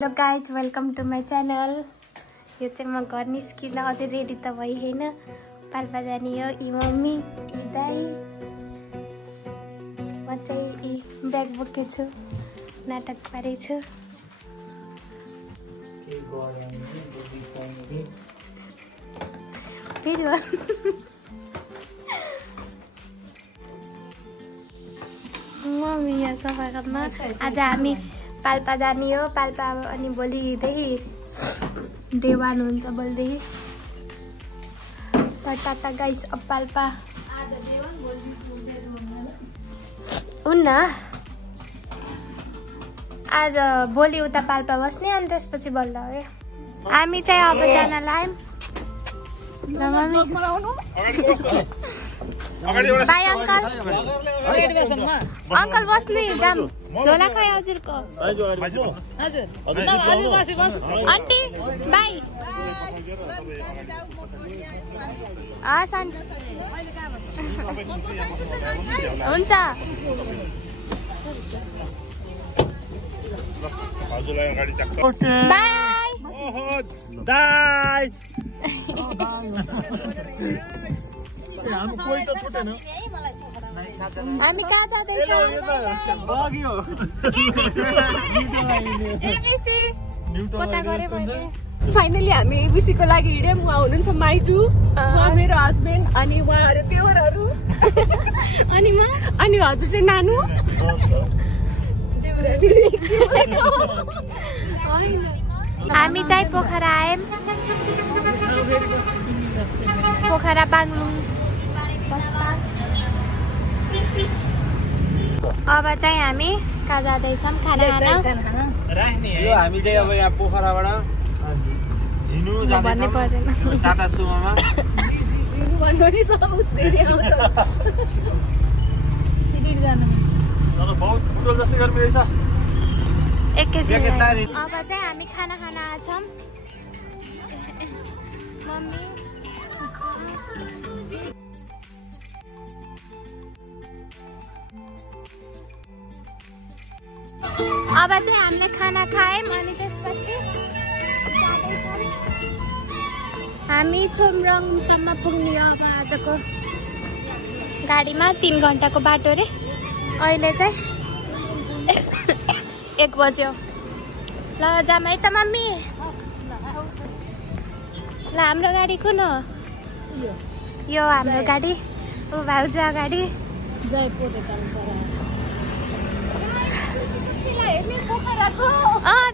Hello guys welcome to my channel. यो चाहिँ म घर निस्किन अझै रेडी त भइ होइन। पाल्पा जाने हो। यी मम्मी यी दाई म चाहिँ यी ब्याग बोकेछु नाटक पारेछु। फेरि मम्मी यहाँ सफा गर्न आज हामी पाल्पा जाने हो। पाल्पा अनि भोलिदेखि डे 1 हुन्छ। भोलिदेखि टाटा गाइस। अब पाल्पा हुन्न आज भोलि उता पाल्पा बस्ने अनि त्यसपछि बल्ल हो। हामी चाहिँ अब जान लाग्यौँ। बाई अंकल अंकल बस्ने जाम झोला खै हजुरको आन्टी बाई हुन्छ बाई हामी कहाँ जाँदैछौँ? फाइनली हामी एबिसीको लागि हिँड्यौँ। उहाँ हुनुहुन्छ माइजू, उहाँ मेरो हस्बेन्ड, अनि उहाँहरू देवरहरू अनि हजुर चाहिँ नानु। हामी चाहिँ पोखरा आयौँ। पोखरा बाङ्लुङ अब चाहिँ हामी कहाँ जाँदैछौँ खाना खान। हामी चाहिँ अब यहाँ पोखराबाट झिनु भन्नै पर्दैन टाटा सुमोमा एकैछिन। अब चाहिँ हामी खाना खान आछौँ। मम्मी अब चाहिँ हामीले खाना खायौँ अनि त्यसपछि हामी छोमरङसम्म पुग्ने हो। अब आजको गाडीमा 3 घन्टाको बाटो रे। अहिले चाहिँ 1 बज्यो। ल जाम है त मम्मी। ल हाम्रो गाडी कुन हो? यो हाम्रो गाडी। ऊ भाउजू अगाडि।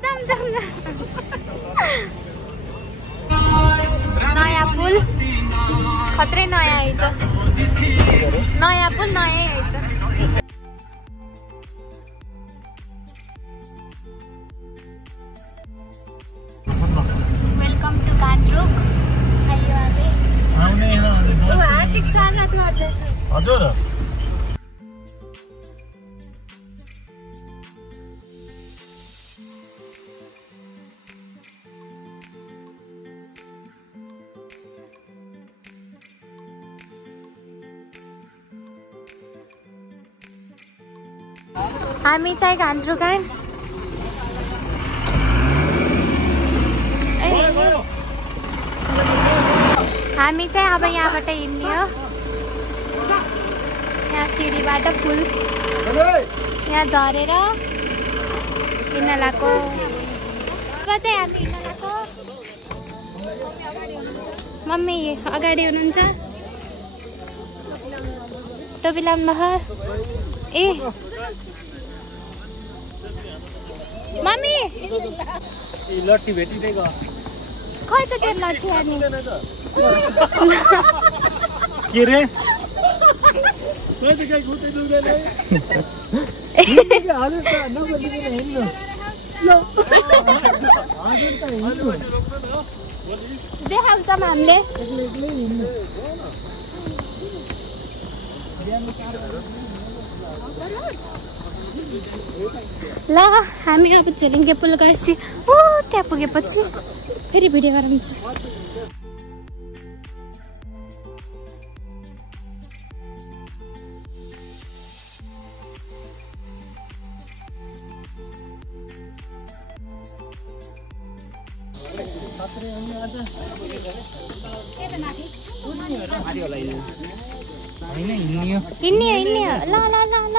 जाम जाम जाम। नयाँ पुल खत्रै नयाँ आइछ। नयाँ पुल नयाँ आइछ। Welcome to Gangtok. हार्दिक स्वागत गर्दैछु हजुर। हामी चाहिँ गान्तोक आयौँ। हामी चाहिँ अब यहाँबाट हिँड्ने हो। यहाँ सिडीबाट पुल यहाँ झरेर हिँड्न लाग्यो। अब चाहिँ हामी हिँड्न लाग्यो। मम्मी अगाडि हुनुहुन्छ। टोपी लाउनुभयो। ए मम्मी लट्ठी भेटिँदै गयो। खै त त्यो लट्ठी अनि के रे देखाउँछौँ हामीले। ल हामी अब झेलिङ्गे पुल गएपछि त्यहाँ पुगेपछि फेरि भिडियो गराउँछु। हिँड्ने हो ल ल ल ल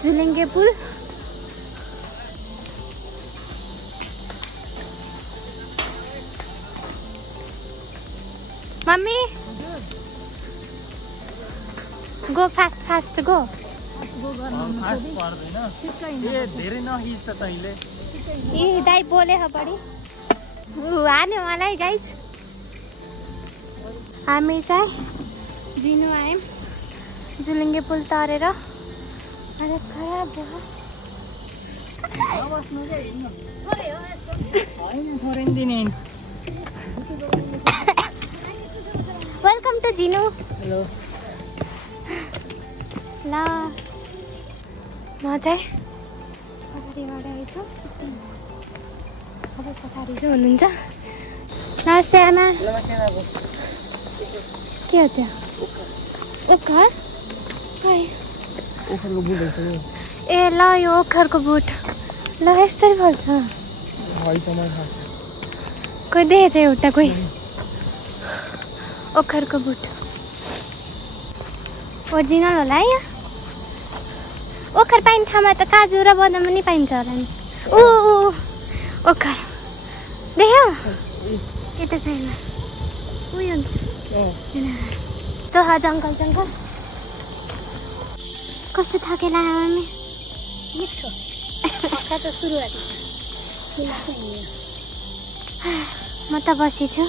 झुलेङ्गे पुल mummy go fast fast go ए दाइ बोले बढी हान्यो मलाई गाइज हामी चाहिँ जिनु आयौँ झुलिङ्गे पुल तरेर अरे खराब भयो वेलकम टु जिनु हेलो ल म चाहिँ अगाडिबाट आएछु अब पछाडि चाहिँ हुनुहुन्छ नमस्ते आमा के हो त्यो ओखर ए ल यो ओखरको बुट ल यस्तरी फल्छ कोही देखेछ एउटा कोही ओखरको बुट ओरिजिनल होला है ओखर पाइने ठाउँमा त काजु र बदाम पनि पाइन्छ होला नि ऊ ओखर देख्यो यता छैन उयो त जङ्गल जङ्गल कस्तो थाकेला मम्मी मिठो त सुरु म त बसेछु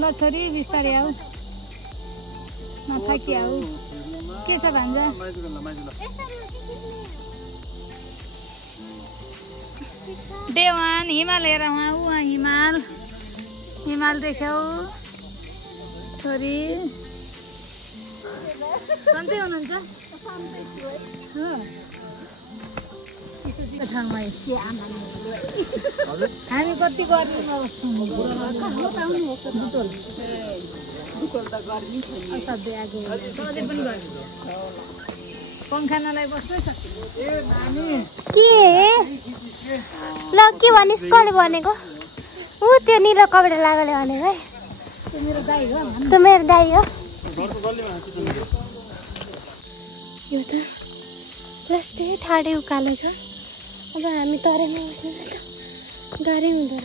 ल छोरी बिस्तारै आऊ नथाकी आऊ के छ भान्जा देवान हिमाल हेर उहाँ हिमाल हिमाल देख्यौ छोरी सन्चै हुनुहुन्छ हामी कति गर्मी पङ्खानालाई बस्दैछ के ल के भनिस् कसले भनेको ऊ त्यो निलो कपडा लागेले भनेको है त्यो मेरो दाइ हो यो त लास्टै ठाडै उकालो छ अब हामी तरेमा बस्नु त डरै हुँदैन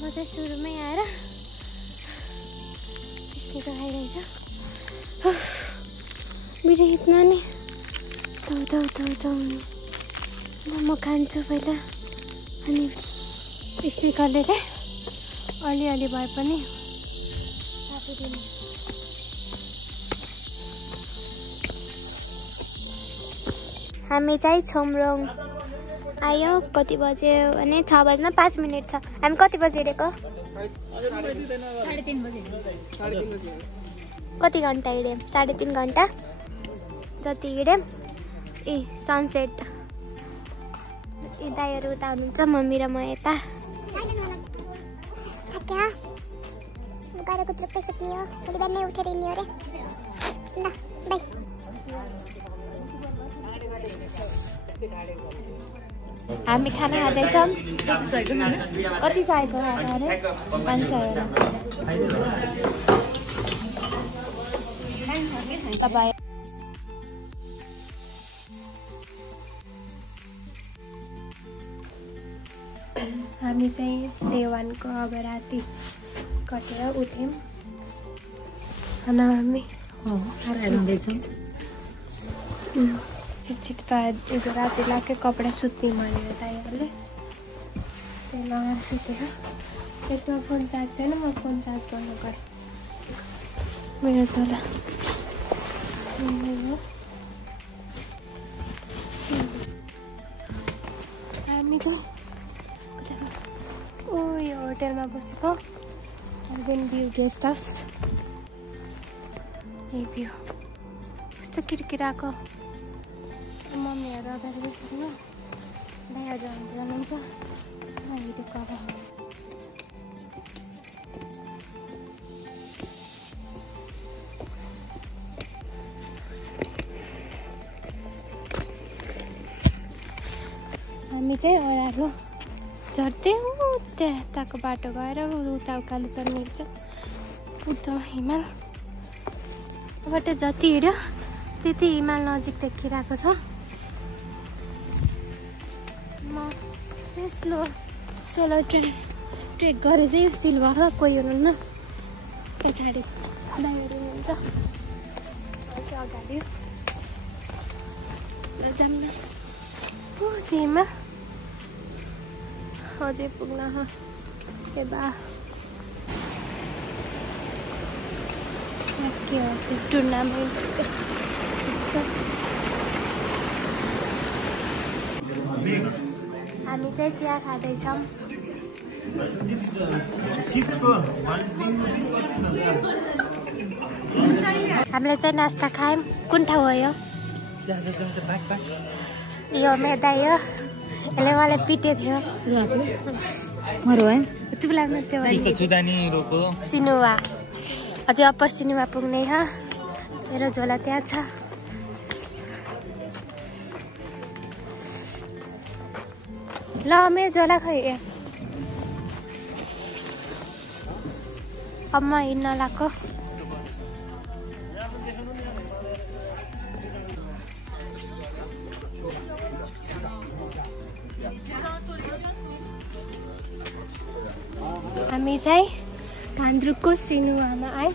म त सुरुमै आएर बिस्किट खाइरहेछ मेरो हिँड्न नि उता ल म खान्छु पहिला अनि स्निकरले चाहिँ अलिअलि भए पनि काटिदिनु हामी चाहिँ छोमरोङ आयो कति बज्यो भने 6 बज्न 5 मिनट छ हामी कति बजे हिँडेको 3:30 बजे कति घन्टा हिँड्यौँ 3.5 घन्टा जति हिँड्यौँ ए सनसेट ए दाइहरू उता हुनुहुन्छ मम्मी र म यता सुत्ने हो भोलि बिहानै उठेर हिँड्ने हो अरे ल बाई हामी खाना खाँदैछौँ कति सयको खाएको अरे 500 तपाईँ हामी चाहिँ देवानको अब राति कटेर उठ्यौँ खाना हामी छिटो त हिजो राति लाग्यो कपडा सुत्ने भनेर दाइहरूले त्यही लगाएर सुतेर त्यसमा फोन चार्ज छैन म फोन चार्ज गर्नु गएँ मेरो छोरा हामी त यो होटेलमा बसेको अर्बन भ्यू गेस्ट हाउस यही भ्यू कस्तो किरकिराको मम्मीहरू अगाडि बसेर दाइहरू हुनुहुन्छ भिडियो कल हामी चाहिँ ओह्रालो झर्दै त्यताको बाटो गएर उता उकालो चढ्ने छ उता हिमालबाट जति हिँड्यो त्यति हिमाल नजिक देखिरहेको छ म स्लो सोलो ट्रेक गरे चाहिँ फिल भयो कोही हुनुहुन्न पछाडि दाइहरू हुनुहुन्छ अगाडि जान्न त्यहीमा अझै पुग्न के बा के हो त्यो टुर्नामेन्ट हामी चाहिँ चिया खाँदैछौँ हामीले चाहिँ नास्ता खायौँ कुन ठाउँ हो यो मेदा यो यसले मलाई पिटे थियो सिनुवा अझै अप्पर सिनुवा पुग्ने हो मेरो झोला त्यहाँ छ ल मेरो झोला खै अब म हिँड्न लाग्यो हामी चाहिँ घान्द्रुकको सिनुवामा आयौँ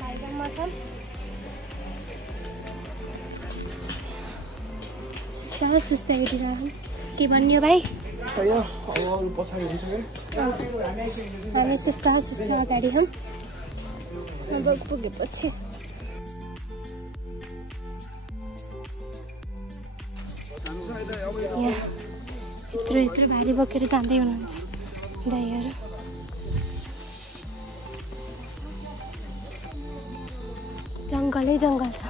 भाइमा छन् सुस्ता हिँडिरहेको के भन्यो भाइ हामी सुस्ता अगाडि हौँ अब पुगेपछि यत्रो भारी बोकेर जाँदै हुनुहुन्छ दाइहरू जङ्गलै जङ्गल छ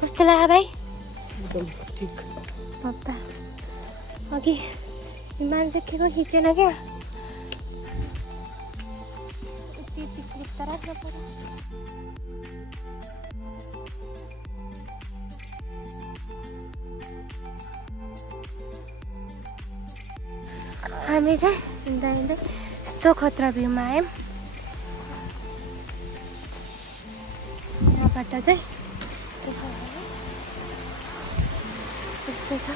कस्तो लाग्यो भाइ पप्पा अघि हिमाल देखेको खिचेन क्या हामी चाहिँ हिँड्दा हिँड्दै यस्तो खतरा भ्यूमा आयौँ यहाँबाट चाहिँ यस्तो छ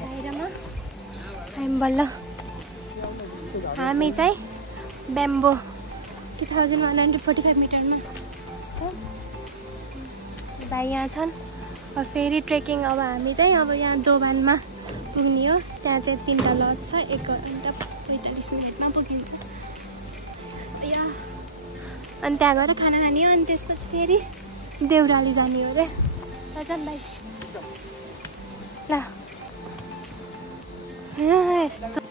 बाहिरमा आयौँ बल्ल हामी चाहिँ ब्याम्बो 2145 मिटरमा भाइ यहाँ छन् अब फेरि ट्रेकिङ अब हामी चाहिँ अब यहाँ दोभानमा पुग्ने हो त्यहाँ चाहिँ 3टा लज छ 1 घन्टा 45 मिनटमा पुगिन्छ अनि त्यहाँ गएर खाना खाने हो अनि त्यसपछि फेरि देउराली जाने हो रे जाऊँ भाइ ल यस्तो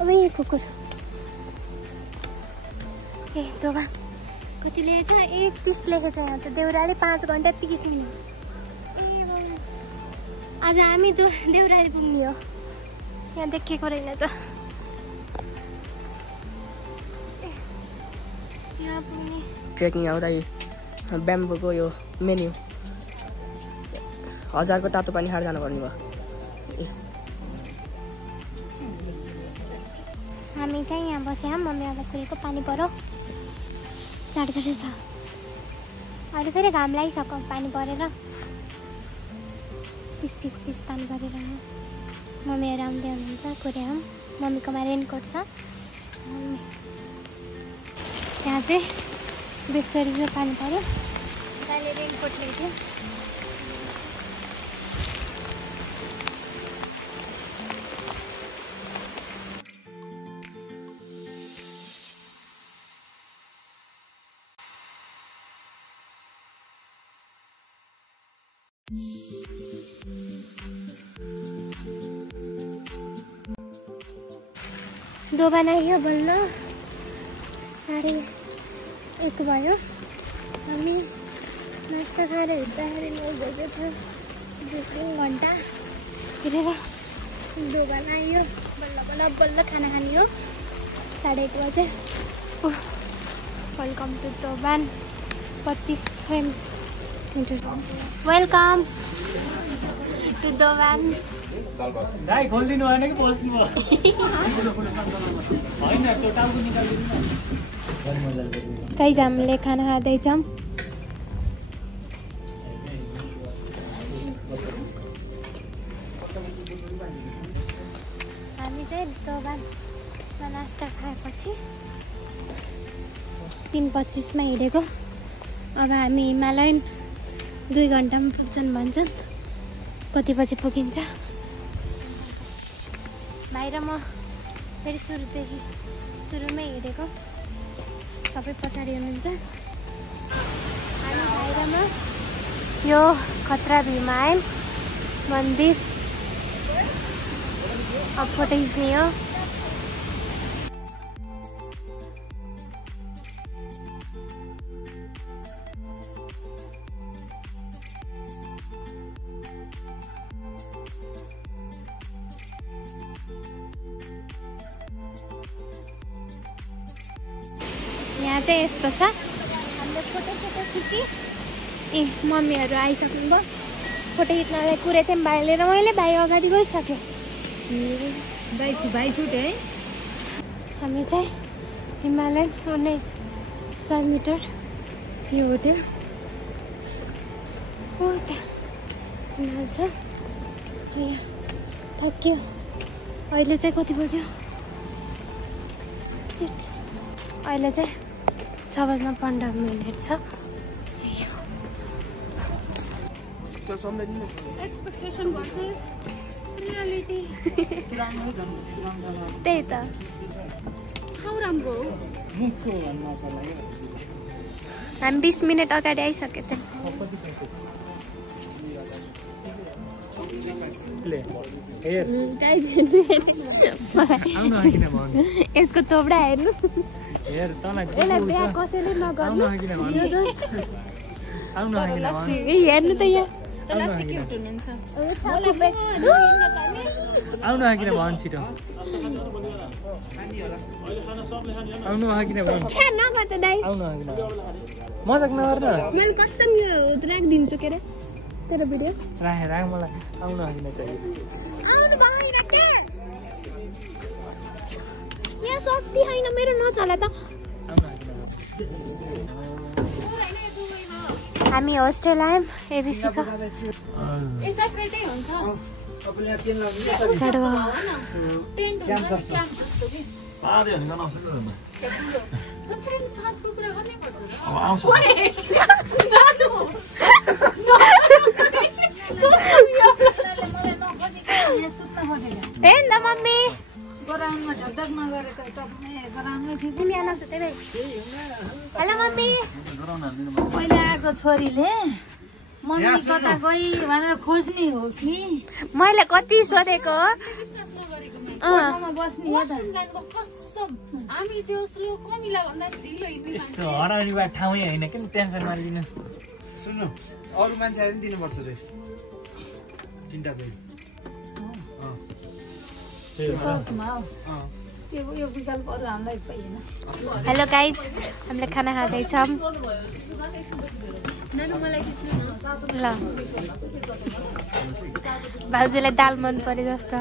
अब कुकुर ए दोभान कति लेखेछ 31 लेखेछ यहाँ त देउराली 5 घन्टा 30 मिनट ए आज हामी देउराली पुग्ने हो यहाँ देखेको रहेनछ यहाँ पुग्ने ट्रेकिङ आउँदा ब्याम्बोको यो मेन्यु 1000 को तातो पानी खाएर जानुपर्ने भयो हामी चाहिँ यहाँ बस्यौँ मम्मी अब कुरेको पानी पऱ्यो चाँडो छ अहिले फेरि घाम लागिसक्यो पानी परेर पिस पानी परेर मम्मीहरू आउँदै हुनुहुन्छ कुर्यौँ मम्मीकोमा रेनकोट छ त्यहाँ चाहिँ बेसरी पानी पऱ्यो दाइले रेनकोट ल्याइदियो दोबान आयो बल्ल 1:30 भयो। हामी नास्ता खाएर हिँड्दाखेरि 9 बजे थियो। 2-3 घन्टा हिँडेर दोबान आयो। बल्ल खाना खाने हो 1:30 बजे। Welcome to Doban 25 metre. Welcome to Doban. गाई खोलिदिनु भएन कि बस्नु भयो होइन त्यो टाउको निकालिदिनु गाइस हामीले खाना खाँदैछौँ। हामी चाहिँ दोबानमा नास्ता खाएपछि 3:25 मा हिँडेको। अब हामी हिमालयन 2 घन्टामा पुग्छन् भन्छन्। कति बजी पुगिन्छ? भाइ र म फेरि सुरुमै हिँडेको। सबै पछाडि हुनुहुन्छ। हामी भाइ र म यो खतरा भीमायन मन्दिर अब फोटो खिच्ने हो। यहाँ चाहिँ यस्तो छ। हामीले फोटो खिची ए मम्मीहरू आइसक्नु भयो। फोटो खिच्नलाई कुरेको थियौँ भाइले र मैले। भाइ अगाडि गइसक्यो। भाइ छुटे है। हामी चाहिँ हिमालयन 1900 मिटर यो होटेल हो त्यहाँ हिमाल छ। थक्यो। अहिले चाहिँ कति बज्यो? सिट अहिले चाहिँ 6:15 छ। Expectation versus reality. त्यही त हाउ राम्रो हो। मुखको भन्नु पर्यो। हामी 20 मिनट अगाडि आइसकेको थियौँ। हेर आउनु किन भन्नु यसको तोब्डा हेर्नु। हेर तँलाई यसलाई बिहा कसैले नगर्नु। आउनु किन भन्नु आउनु किन भन्नु हेर्नु त यहाँ लास्ट क्युट हुनुहुन्छ। आउनु किन भन् छिटो आउनु किन भन् नगर त दाइ। आउनु किन मजाक नगर्न मैले कसम राखिदिन्छु के अरे तेरो भिडियो। राख मलाई आउनु किन चाहियो। यहाँ शक्ति होइन मेरो नचला त। हामी होस्टेल आयौँ एबिसीको। ए सेपरेटै हुन्छ। छाडो टेन्ट हुन्छ क्याम्प जस्तो के। हातको कुरा गर्नै पर्छ ए न मम्मी गराउनमा ढकढक नगरेको गराउनु ठिक। तिमी आउन सुते भाइ। Hello mummy. पहिले आएको छोरीले मम्मी कता गई भनेर खोज्ने हो कि मैले कति सोधेको। कोठामा बस्ने हो त। हामी त्यो स्लो कमिला भन्दा ढिलो हिँड्ने यस्तो हराउने बा ठाउँै होइन किन टेन्सन मारिदिनु। सुन्नु अरू मान्छेहरू पनि दिनुपर्छ रे 3टा बेड। यो विकल्पहरू हामीलाई पाइएन। हेलो गाइज हामीले खाना खाँदैछौँ। ल भाउजूलाई दाल मन परे जस्तो।